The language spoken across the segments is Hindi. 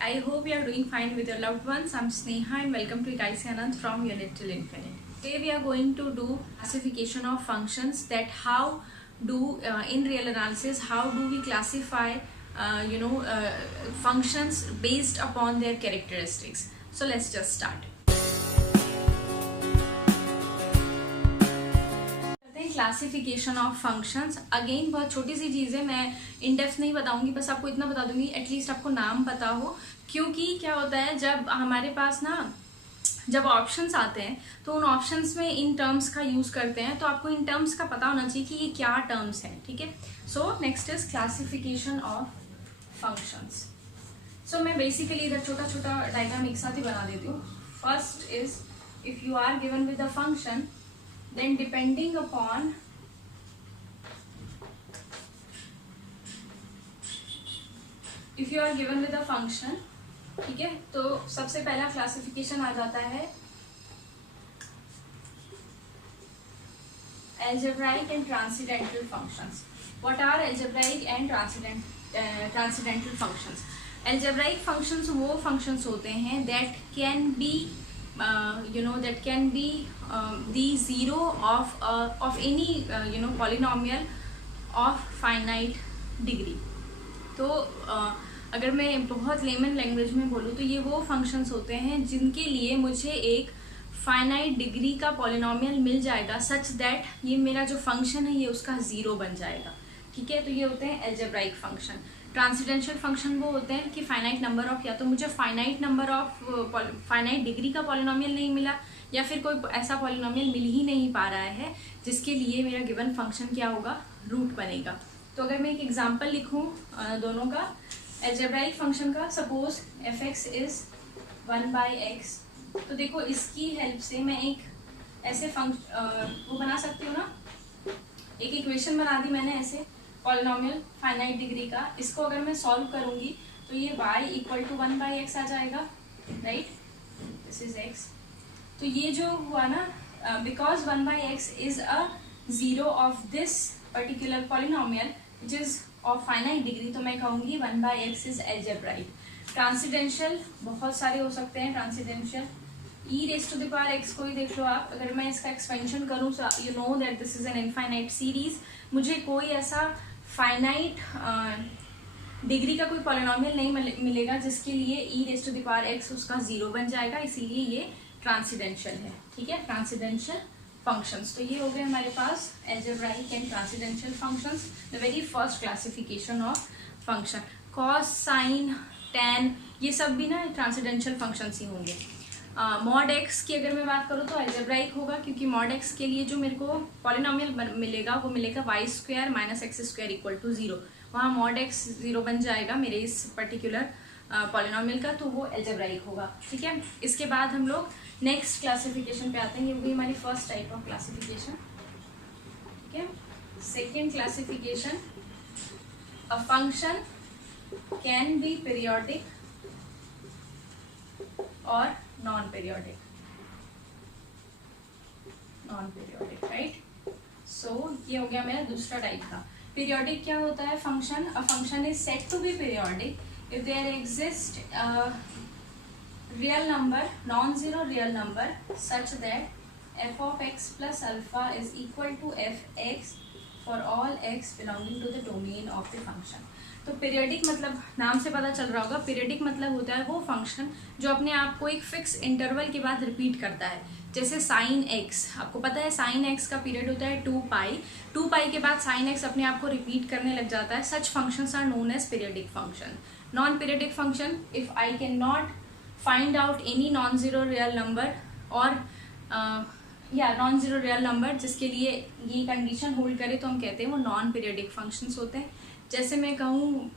I hope you are doing fine with your loved ones. I'm Sneha and welcome to Ikaisi Anand from Unit till Infinite. Today we are going to do classification of functions, that how do in real analysis how do we classify functions based upon their characteristics. So let's just start. Classification of functions again बहुत छोटी सी चीज़ है, मैं इन डेप्थ नहीं बताऊंगी, बस आपको इतना बता दूंगी एटलीस्ट आपको नाम पता हो। क्योंकि क्या होता है जब हमारे पास जब ऑप्शंस आते हैं तो उन ऑप्शंस में इन टर्म्स का यूज़ करते हैं, तो आपको इन टर्म्स का पता होना चाहिए कि ये क्या टर्म्स हैं। ठीक है, so next is classification of functions. So मैं बेसिकली इधर छोटा छोटा डायग्राम एक साथ ही बना देती हूँ। First is if you are given with a function, then depending upon if you are given with a function, ठीक है, तो सबसे पहला क्लासिफिकेशन आ जाता है algebraic and transcendental functions. What are algebraic and transcendental functions? Algebraic functions वो functions होते हैं that can be that can be the zero of any polynomial of finite degree. तो अगर मैं बहुत लेमन लैंग्वेज में बोलूँ तो ये वो फंक्शंस होते हैं जिनके लिए मुझे एक फाइनाइट डिग्री का पॉलिनोमियल मिल जाएगा सच दैट ये मेरा जो फंक्शन है ये उसका ज़ीरो बन जाएगा। ठीक है, तो ये होते हैं एल्जेब्राइक फंक्शन। ट्रांसेंडेंटल फंक्शन वो होते हैं कि फाइनाइट नंबर ऑफ, या तो मुझे finite number of finite degree का पॉलिनोमियल नहीं मिला, या फिर कोई ऐसा पॉलिनोमियल मिल ही नहीं पा रहा है जिसके लिए मेरा गिवन फंक्शन क्या होगा, रूट बनेगा। तो अगर मैं एक एग्जांपल लिखूं दोनों का, एल्जेब्राइक फंक्शन का, सपोज f(x) इज 1/x, तो देखो इसकी हेल्प से मैं एक ऐसे वो बना सकती हूँ ना, एक इक्वेशन बना दी मैंने ऐसे पॉलिनोमियल फाइनाइट डिग्री का। इसको अगर मैं सॉल्व करूंगी तो ये y इक्वल टू 1/x आ जाएगा, राइट, दिस इज x। तो ये जो हुआ ना, because 1/x is a zero of this particular polynomial which is of finite degree, तो मैं कहूँगी 1/x इज एल्जेब्राइक। ट्रांसेंडेंटल बहुत सारे हो सकते हैं। ट्रांसेंडेंटल e⁻x को ही देख लो आप, अगर मैं इसका एक्सपेंशन करूँ, you know that this is an infinite series, मुझे कोई ऐसा फाइनाइट डिग्री का कोई पॉलिनोमियल नहीं मिलेगा जिसके लिए e⁻x उसका ज़ीरो बन जाएगा, इसीलिए ये ट्रांसेंडेंटल है। ठीक है, ट्रांसेंडेंटल फंक्शंस। तो ये हो गए हमारे पास algebraic and transcendental functions, the very first classification of function. Cos, sine, tan, ये सब भी ना ट्रांसेंडेंटल फंक्शंस ही होंगे। मॉड एक्स की अगर मैं बात करूँ तो एल्जेब्राइक होगा, क्योंकि मॉड एक्स के लिए जो मेरे को पॉलिनोमियल मिलेगा वो मिलेगा y² - x² = 0। वहाँ मॉड एक्स 0 बन जाएगा मेरे इस पर्टिकुलर पॉलिनोमियल का, तो वो एल्जेब्राइक होगा। ठीक है, इसके बाद हम लोग नेक्स्ट क्लासिफिकेशन पे आते हैं। ये होगी हमारी फर्स्ट टाइप ऑफ क्लासिफिकेशन। ठीक है, second classification, a function can be periodic और नॉन पीरियोडिक, राइट। सो ये हो गया मेरा दूसरा टाइप का। पीरियोडिक क्या होता है function? A function is said to be periodic if there exist real number, non zero real number, such that f(x + α) is equal to f(x) for all x belonging to the domain of the function। तो पीरियडिक मतलब नाम से पता चल रहा होगा, पीरियडिक मतलब होता है वो फंक्शन जो अपने आप को एक फिक्स इंटरवल के बाद रिपीट करता है। जैसे साइन एक्स, आपको पता है साइन एक्स का पीरियड होता है 2π के बाद साइन एक्स अपने आप को रिपीट करने लग जाता है। Such functions are known as periodic function. Non periodic function, if I can not find out any non zero real number और नॉन जीरो रियल नंबर जिसके लिए ये कंडीशन होल्ड करे, तो हम कहते हैं वो नॉन पीरियडिक फंक्शंस होते हैं। जैसे मैं कहूँ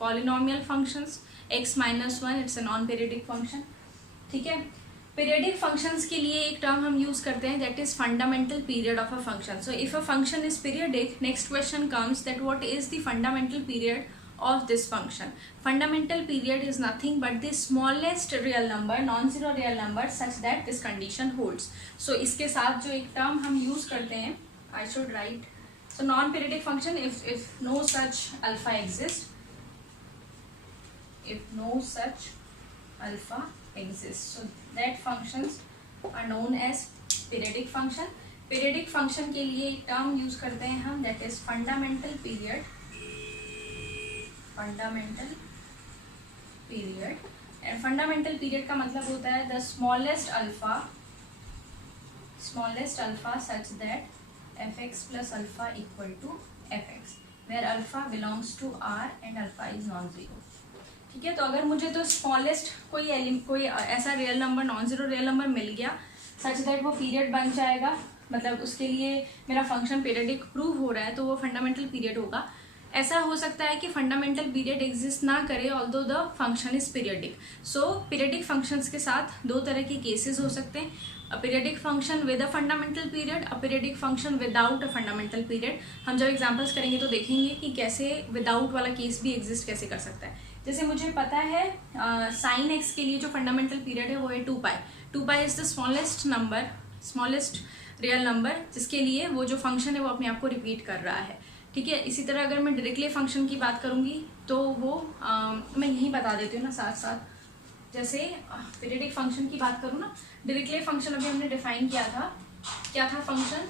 polynomial functions, x - 1 it's a non periodic function. ठीक है, पीरियडिक फंक्शंस के लिए एक टर्म हम यूज करते हैं that is fundamental period of a function. So if a function is periodic, next question comes that what is the fundamental period of this function. Fundamental period is nothing but the smallest real number, non-zero real number, such that this condition holds. So इसके साथ जो एक टर्म हम यूज करते हैं, I should write. So non-periodic function if no such alpha exists, if no such alpha exists. So that functions are known as periodic function. Periodic function के लिए एक टर्म यूज करते हैं हम, that is fundamental period. Fundamental period, and fundamental period का मतलब होता है the smallest alpha such that F X plus alpha equal to F X, where alpha belongs to R and alpha is non zero. ठीक है, तो अगर मुझे तो स्मॉलेस्ट कोई ऐसा real number, non zero real number मिल गया सच दैट वो पीरियड बन जाएगा, मतलब उसके लिए मेरा फंक्शन पीरियडिक प्रूव हो रहा है, तो वो फंडामेंटल पीरियड होगा. ऐसा हो सकता है कि फंडामेंटल पीरियड एग्जिस्ट ना करे although the function is periodic. So periodic functions के साथ दो तरह के केसेस हो सकते हैं, a periodic function with a fundamental period, a periodic function without a fundamental period. हम जब एग्जांपल्स करेंगे तो देखेंगे कि कैसे विदाउट वाला केस भी एग्जिस्ट कैसे कर सकता है. जैसे मुझे पता है साइन एक्स के लिए जो फंडामेंटल पीरियड है वो है 2π. 2π is the smallest number, smallest real number, जिसके लिए वो जो फंक्शन है वो अपने आप को रिपीट कर रहा है. ठीक है, इसी तरह अगर मैं डायरेक्टली फंक्शन की बात करूंगी तो वो मैं यहीं बता देती हूँ ना साथ साथ. जैसे पीरियडिक फंक्शन की बात करूँ ना, डायरेक्टली फंक्शन अभी हमने डिफाइन किया था, क्या था function,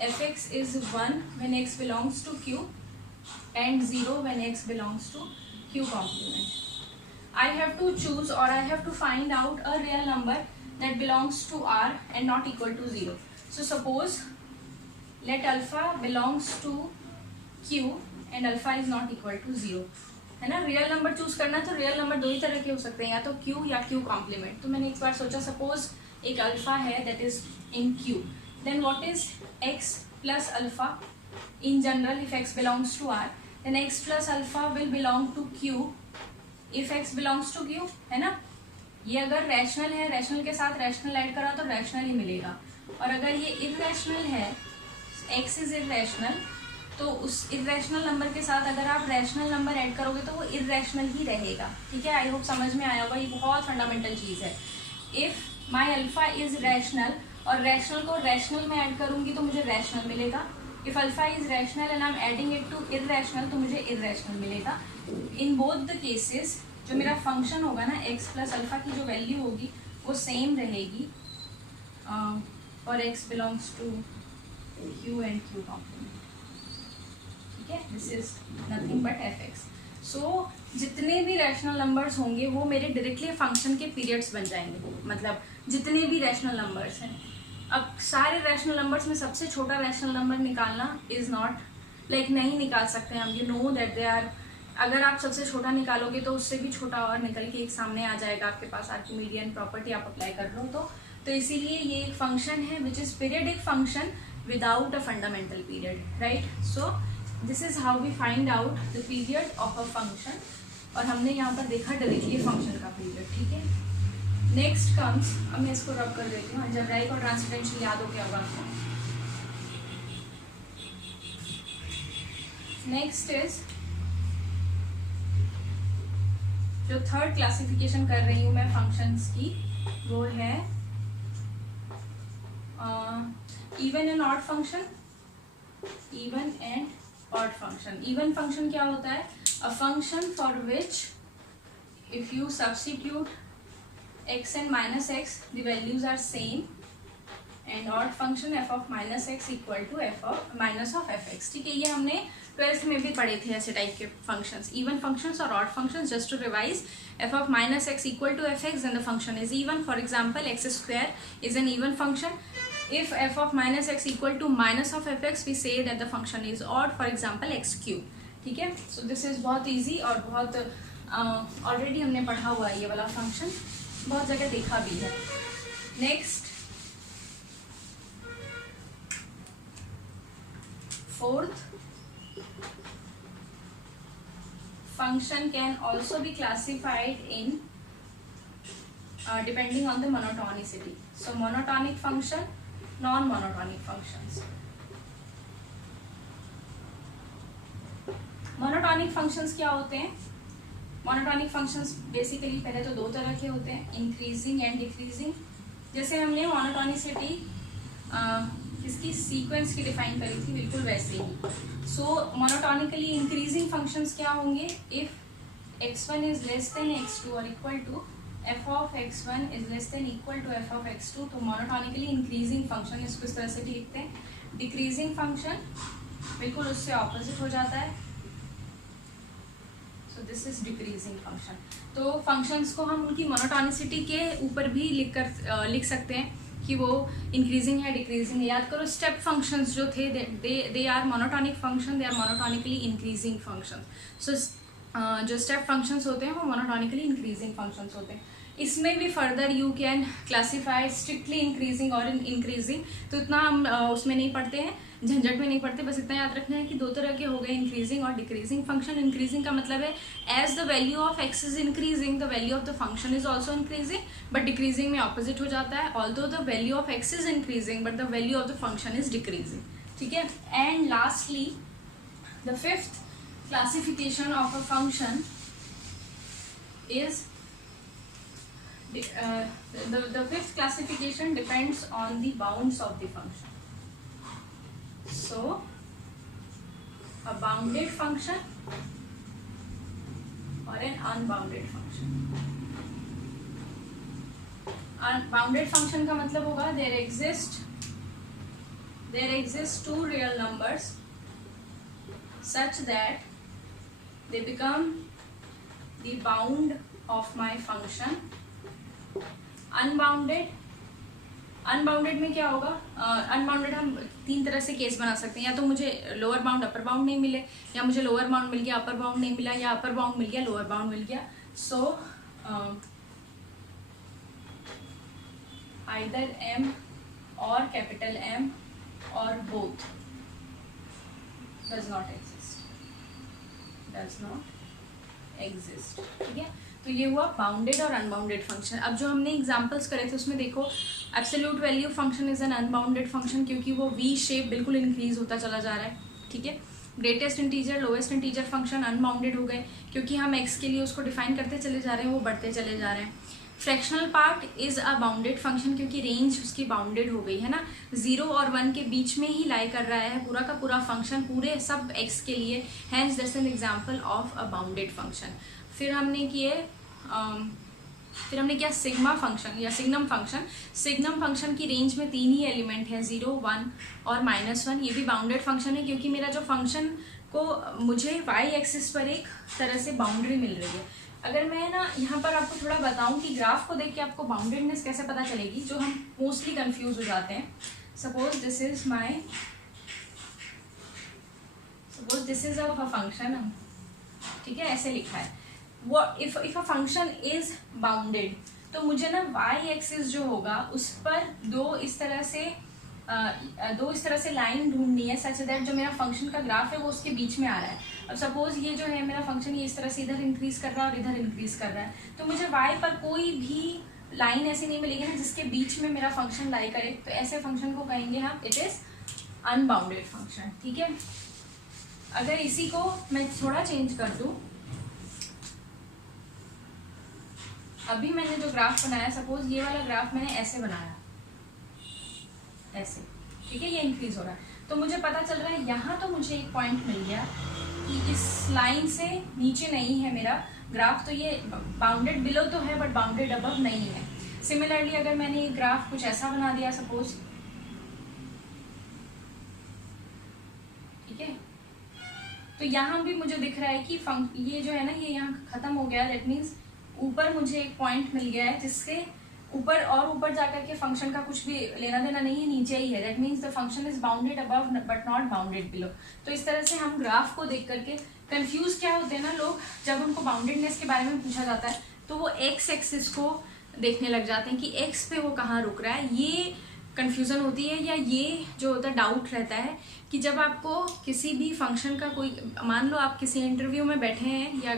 F X is 1 when X belongs to Q and 0 when X belongs to Q complement. I have to choose और I have to find out a real number that belongs to R and not equal to 0. So suppose let alpha belongs to Q and alpha is not equal to 0, है ना. रियल नंबर चूज करना, तो रियल नंबर दो ही तरह के हो सकते हैं, या तो Q या Q कॉम्प्लीमेंट. तो मैंने एक बार सोचा सपोज एक अल्फा है that is in Q, then what is x plus alpha in general if x belongs to R, then x plus alpha will belong to Q if x belongs to Q, है ना. ये अगर रैशनल है, रैशनल के साथ रैशनल ऐड करा तो रैशनल ही मिलेगा, और अगर ये इर्रेशनल है, x इज इर्रेशनल, तो उस इर्रेशनल नंबर के साथ अगर आप रैशनल नंबर ऐड करोगे तो वो इर्रेशनल ही रहेगा. ठीक है, आई होप समझ में आया होगा, ये बहुत फंडामेंटल चीज़ है. If my alpha is rational और रैशनल को रैशनल में ऐड करूंगी तो मुझे रैशनल मिलेगा. If alpha is rational and I am adding it to irrational तो मुझे इर्रेशनल मिलेगा. इन बोथ द केसेस जो मेरा फंक्शन होगा ना, x प्लस अल्फा की जो वैल्यू होगी वो सेम रहेगी और x belongs to q and q complement. ठीक है, this is nothing but F X. So जितने भी रैशनल नंबर्स होंगे वो मेरे डायरेक्टली फंक्शन के पीरियड्स बन जाएंगे, मतलब जितने भी रैशनल नंबर्स हैं. अब सारे रैशनल नंबर्स में सबसे छोटा रैशनल नंबर निकालना इज नॉट लाइक नहीं निकाल सकते हम. You know that they are, अगर आप सबसे छोटा निकालोगे तो उससे भी छोटा और निकल के एक सामने आ जाएगा आपके पास. आर्किमिडियन प्रॉपर्टी आप अप्लाई कर लो तो इसीलिए ये एक फंक्शन है which is periodic function without a fundamental period, right. So this is how we find out the period of a function, और हमने यहाँ पर देखा डायरेक्टली फंक्शन का पीरियड. ठीक है, नेक्स्ट कम्स, अब मैं इसको रब कर देती हूँ, अलजेब्राइक और ट्रांसडेंटल याद हो गया होगा आपको. नेक्स्ट इज जो थर्ड क्लासिफिकेशन कर रही हूँ मैं फंक्शंस की, वो है even and odd function. Even and odd function. Even function क्या होता है, a function for which if you substitute x and minus x the values are same, and odd function f of minus x equal to f of minus of fx. ठीक है, ये हमने 12th में भी पढ़े थे ऐसे टाइप के फंक्शंस, इवन फंक्शंस और odd functions. Just to revise, f of minus x equal to fx then the function is even. For example, x square is an even function. If f of minus x equal to minus of fx, we say that the function is odd. For example, x cube. ठीक है, so this is बहुत easy और बहुत ऑलरेडी हमने पढ़ा हुआ है ये वाला फंक्शन, बहुत जगह देखा भी है. Next, fourth, function can also be classified in depending on the monotonicity. So monotonic function, non-monotonic functions. Monotonic functions क्या होते हैं? Monotonic functions basically पहले तो दो तरह के होते हैं, increasing and decreasing. जैसे हमने monotonicity इसकी सीक्वेंस की डिफाइन करी थी, बिल्कुल वैसे ही. सो मोनोटोनिकली इंक्रीजिंग फंक्शंस क्या होंगे, if x1 is less than x2 और equal to f of x1 is less than equal to f of x2, तो मोनोटोनिकली इंक्रीजिंग फंक्शन, इसको इस तरह से लिखते हैं। डिक्रीजिंग फंक्शन बिल्कुल उससे ऑपोजिट हो जाता है, सो दिस इज डिक्रीजिंग फंक्शन। तो फंक्शंस को हम उनकी मोनोटोनिसिटी के ऊपर भी लिख सकते हैं कि वो इंक्रीजिंग है डिक्रीजिंग है। याद करो स्टेप फंक्शंस जो थे they are monotonic function, they are monotonically increasing function. So जो स्टेप फंक्शंस होते हैं वो मोनोटोनिकली इंक्रीजिंग फंक्शंस होते हैं। इसमें भी further you can classify strictly increasing और इंक्रीजिंग, तो इतना हम उसमें नहीं पढ़ते हैं, झंझट में नहीं पढ़ते। बस इतना याद रखना है कि दो तरह के हो गए, इंक्रीजिंग और डिक्रीजिंग फंक्शन। इंक्रीजिंग का मतलब है as the value of x is increasing the value of the function is also increasing, but decreasing में ऑपोजिट हो जाता है, although the value of x is increasing but the value of the function is decreasing. ठीक है। And lastly the fifth classification of a function is the fifth classification depends on the bounds of the function. So a bounded function or an unbounded function. Unbounded function का मतलब होगा there exist two real numbers such that they become the bound of my function. Unbounded में क्या होगा? अनबाउंडेड हम तीन तरह से केस बना सकते हैं, या तो मुझे लोअर बाउंड अपर बाउंड नहीं मिले, या मुझे लोअर बाउंड मिल गया अपर बाउंड नहीं मिला, या अपर बाउंड मिल गया लोअर बाउंड मिल गया। सो आइदर M और कैपिटल M और बोथ does not exist। ठीक है, तो ये हुआ बाउंडेड और अनबाउंडेड फंक्शन। अब जो हमने एग्जांपल्स करे थे उसमें देखो absolute value function is an unbounded function, क्योंकि वो वी शेप बिल्कुल इंक्रीज होता चला जा रहा है। ठीक है। Greatest integer lowest integer function unbounded हो गए, क्योंकि हम एक्स के लिए उसको डिफाइन करते चले जा रहे हैं, वो बढ़ते चले जा रहे हैं। Fractional part is a bounded function, क्योंकि रेंज उसकी बाउंडेड हो गई है ना, 0 और 1 के बीच में ही लाई कर रहा है पूरा का पूरा फंक्शन, पूरे सब x के लिए। Hence that's an example of a bounded function. फिर हमने किया सिग्मा फंक्शन या सिग्नम फंक्शन। सिग्नम फंक्शन की रेंज में 3 ही एलिमेंट हैं, 0, 1 और -1। ये भी बाउंडेड फंक्शन है, क्योंकि मेरा जो फंक्शन को मुझे y एक्सिस पर एक तरह से बाउंड्री मिल रही है। अगर मैं ना यहाँ पर आपको थोड़ा बताऊं कि ग्राफ को देख के आपको बाउंडेडनेस कैसे पता चलेगी, जो हम मोस्टली कंफ्यूज हो जाते हैं। Suppose this is a function, ठीक है, ऐसे लिखा है वो if a function is bounded, तो मुझे ना y एक्सिस जो होगा उस पर दो इस तरह से लाइन ढूंढनी है, सच दैट जो मेरा फंक्शन का ग्राफ है वो उसके बीच में आ रहा है। अब सपोज ये जो है मेरा फंक्शन ये इस तरह से इधर इंक्रीज कर रहा है और इधर इंक्रीज कर रहा है, तो मुझे y पर कोई भी लाइन ऐसी नहीं मिलेगी ना जिसके बीच में मेरा फंक्शन लाई करे, तो ऐसे फंक्शन को कहेंगे हम इट इज अनबाउंडेड फंक्शन। ठीक है। अगर इसी को मैं थोड़ा चेंज कर दूं, अभी मैंने जो ग्राफ बनाया, सपोज ये वाला ग्राफ मैंने ऐसे बनाया, ऐसे, ठीक है, ये इंक्रीज हो रहा है, तो मुझे पता चल रहा है यहाँ तो मुझे एक पॉइंट मिल गया कि इस लाइन से नीचे नहीं है मेरा ग्राफ, तो ये बाउंडेड बिलो तो है बट बाउंडेड अबव नहीं है। सिमिलरली अगर मैंने ये ग्राफ कुछ ऐसा बना दिया सपोज, ठीक है, तो यहाँ भी मुझे दिख रहा है कि ये जो है ना ये यहाँ खत्म हो गया, दैट मीन्स ऊपर मुझे एक पॉइंट मिल गया है जिसके ऊपर और ऊपर जाकर के फंक्शन का कुछ भी लेना देना नहीं है, नीचे ही है। That means the function is bounded above but not bounded below. तो इस तरह से हम ग्राफ को देख करके कंफ्यूज क्या होते हैं ना लोग, जब उनको बाउंडेडनेस के बारे में पूछा जाता है तो वो एक्स एक्सिस को देखने लग जाते हैं कि एक्स पे वो कहाँ रुक रहा है। ये कन्फ्यूज़न होती है, या ये जो होता है डाउट रहता है कि जब आपको किसी भी फंक्शन का कोई, मान लो आप किसी इंटरव्यू में बैठे हैं या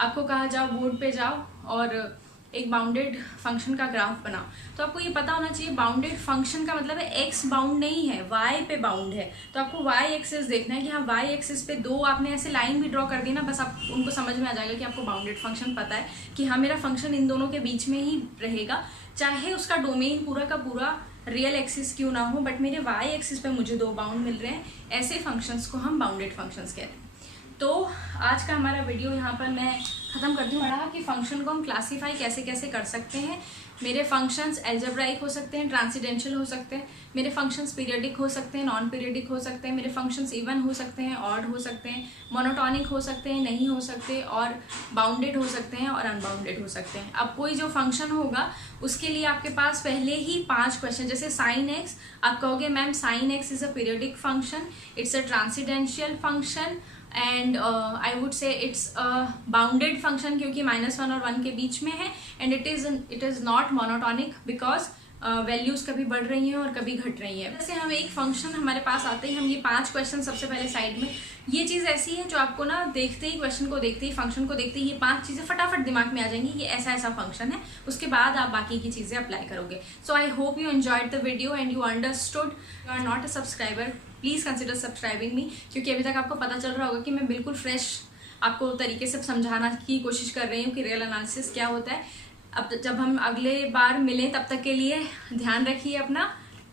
आपको कहा जाओ बोर्ड पे जाओ और एक बाउंडेड फंक्शन का ग्राफ बनाओ, तो आपको ये पता होना चाहिए बाउंडेड फंक्शन का मतलब है एक्स बाउंड नहीं है, वाई पे बाउंड है। तो आपको वाई एक्सिस देखना है कि हाँ वाई एक्सिस पे दो आपने ऐसे लाइन भी ड्रॉ कर दी ना, बस आप उनको समझ में आ जाएगा कि आपको बाउंडेड फंक्शन पता है कि हाँ मेरा फंक्शन इन दोनों के बीच में ही रहेगा, चाहे उसका डोमेन पूरा का पूरा रियल एक्सिस क्यों ना हो, बट मेरे वाई एक्सिस पे मुझे दो बाउंड मिल रहे हैं। ऐसे फंक्शंस को हम बाउंडेड फंक्शंस कहते हैं। तो आज का हमारा वीडियो यहाँ पर मैं ख़त्म करती हूँ। पढ़ा कि फंक्शन को हम क्लासीफाई कैसे कैसे कर सकते हैं। मेरे फंक्शंस एल्जेब्राइक हो सकते हैं, ट्रांसीडेंशियल हो सकते हैं, मेरे फंक्शंस पीरियडिक हो सकते हैं, नॉन पीरियडिक हो सकते हैं, मेरे फंक्शंस इवन हो सकते हैं, ऑड हो सकते हैं, मोनोटॉनिक हो सकते हैं, नहीं हो सकते, और बाउंडेड हो सकते हैं और अनबाउंडेड हो सकते हैं। अब कोई जो फंक्शन होगा उसके लिए आपके पास पहले ही 5 क्वेश्चन, जैसे साइन एक्स, आप कहोगे ma'am sine X is a periodic function, it's a transcendental function and I would say it's a bounded function क्योंकि -1 और 1 के बीच में है, and it is not monotonic because values कभी बढ़ रही हैं और कभी घट रही हैं। जैसे हम एक फंक्शन हमारे पास आते ही हम ये 5 क्वेश्चन सबसे पहले साइड में, ये चीज़ ऐसी है जो आपको ना देखते ही, क्वेश्चन को देखते ही, फंक्शन को देखते ही ये 5 चीज़ें फटाफट दिमाग में आ जाएंगी, ये ऐसा ऐसा फंक्शन है, उसके बाद आप बाकी की चीज़ें अप्लाई करोगे। So I hope you enjoyed the video and you understood. You are not a subscriber, please consider subscribing me, क्योंकि अभी तक आपको पता चल रहा होगा कि मैं बिल्कुल फ्रेश आपको तरीके से समझाना की कोशिश कर रही हूँ कि रियल एनालिसिस क्या होता है। अब जब हम अगले बार मिलें तब तक के लिए ध्यान रखिए अपना,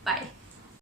बाय।